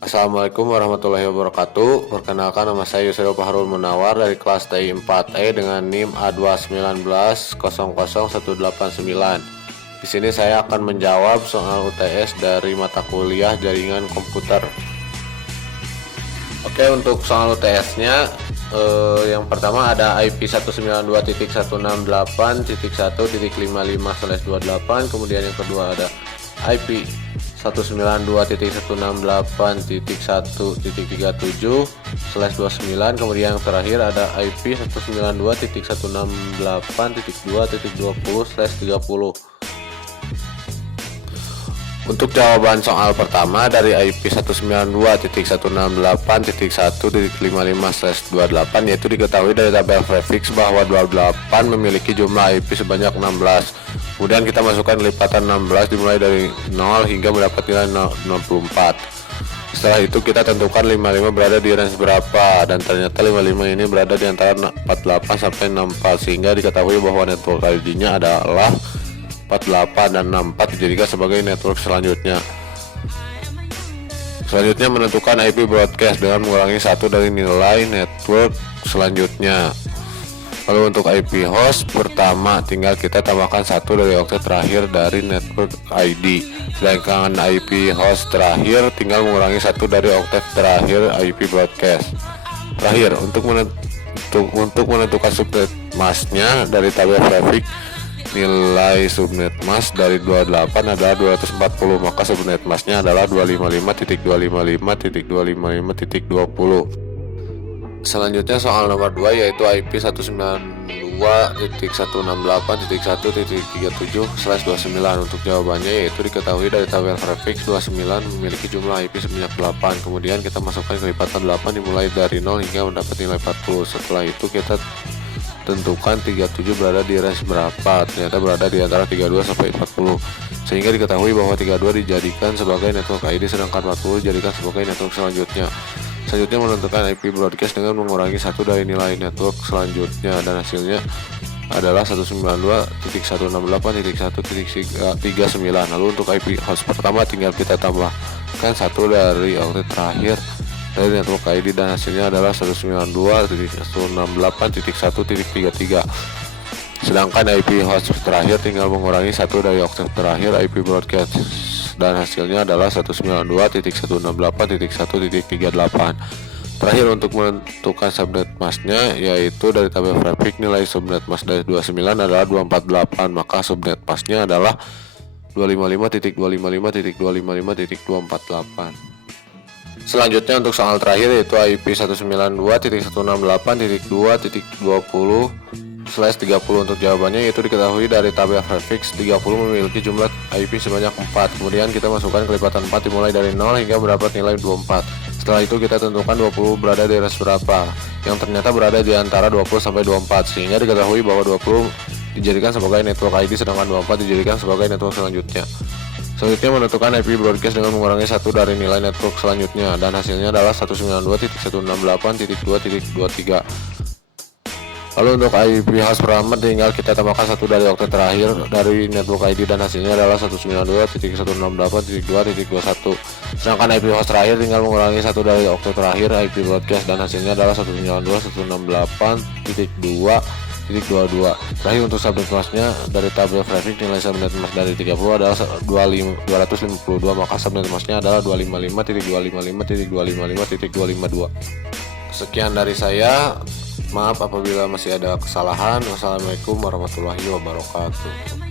Assalamualaikum warahmatullahi wabarakatuh. Perkenalkan, nama saya Yusril Fahrul Munawar dari kelas TI 4E dengan NIM A219000189. Di sini saya akan menjawab soal UTS dari mata kuliah Jaringan Komputer. Oke, untuk soal UTS-nya yang pertama ada IP 192.168.1.55/28, kemudian yang kedua ada IP 192.168.1.37/29, kemudian yang terakhir ada IP 192.168.2.20/30. Untuk jawaban soal pertama dari IP 192.168.1.55/28, yaitu diketahui dari tabel prefix bahwa 28 memiliki jumlah IP sebanyak 16. Kemudian kita masukkan lipatan 16 dimulai dari 0 hingga mendapat nilai 64. Setelah itu kita tentukan 55 berada di range berapa, dan ternyata 55 ini berada di antara 48 sampai 64, sehingga diketahui bahwa network ID-nya adalah 48 dan 64 dijadikan sebagai network selanjutnya. Selanjutnya menentukan IP broadcast dengan mengurangi satu dari nilai network selanjutnya. Lalu untuk IP host pertama tinggal kita tambahkan satu dari oktet terakhir dari network ID. Sedangkan IP host terakhir tinggal mengurangi satu dari oktet terakhir IP broadcast. Terakhir, untuk menentukan subnet masknya dari tabel prefix, nilai subnet mask dari 28 adalah 240, maka subnet masknya adalah 255.255.255.20. Selanjutnya soal nomor 2, yaitu IP 192.168.1.37/29. Untuk jawabannya yaitu diketahui dari tabel prefix 29 memiliki jumlah IP sebanyak 8. Kemudian kita masukkan kelipatan 8 dimulai dari 0 hingga mendapat nilai 40. Setelah itu kita tentukan 37 berada di range berapa. Ternyata berada di antara 32 sampai 40, sehingga diketahui bahwa 32 dijadikan sebagai network ID sedangkan 40 dijadikan sebagai network selanjutnya. Selanjutnya menentukan IP broadcast dengan mengurangi satu dari nilai network selanjutnya, dan hasilnya adalah 192.168.1.39. Lalu untuk IP host pertama tinggal kita tambahkan satu dari oktet terakhir dari network ID, dan hasilnya adalah 192.168.1.33. Sedangkan IP host terakhir tinggal mengurangi satu dari oktet terakhir IP broadcast, dan hasilnya adalah 192.168.1.38. Terakhir, untuk menentukan subnet masknya, yaitu dari tabel prefix nilai subnet mask dari 29 adalah 248, maka subnet masknya adalah 255.255.255.248. Selanjutnya untuk soal terakhir, yaitu IP 192.168.2.20/30. Untuk jawabannya yaitu diketahui dari tabel prefix 30 memiliki jumlah IP sebanyak 4. Kemudian kita masukkan kelipatan 4 dimulai dari 0 hingga mendapat nilai 24. Setelah itu kita tentukan 20 berada di range berapa, yang ternyata berada di antara 20 sampai 24, sehingga diketahui bahwa 20 dijadikan sebagai network ID sedangkan 24 dijadikan sebagai network selanjutnya. Selanjutnya menentukan IP broadcast dengan mengurangi satu dari nilai network selanjutnya, dan hasilnya adalah 192.168.2.23. Lalu untuk IP host pertama tinggal kita tambahkan satu dari oktet terakhir dari network ID, dan hasilnya adalah 192.168.2.21. Sedangkan IP host terakhir tinggal mengurangi satu dari oktet terakhir IP broadcast, dan hasilnya adalah 192.168.2.22. Terakhir, untuk subnet masknya dari tabel prefix nilai subnet mask dari 30 adalah 252, maka subnet masknya adalah 255.255.255.252. Sekian dari saya. Maaf apabila masih ada kesalahan. Wassalamualaikum warahmatullahi wabarakatuh.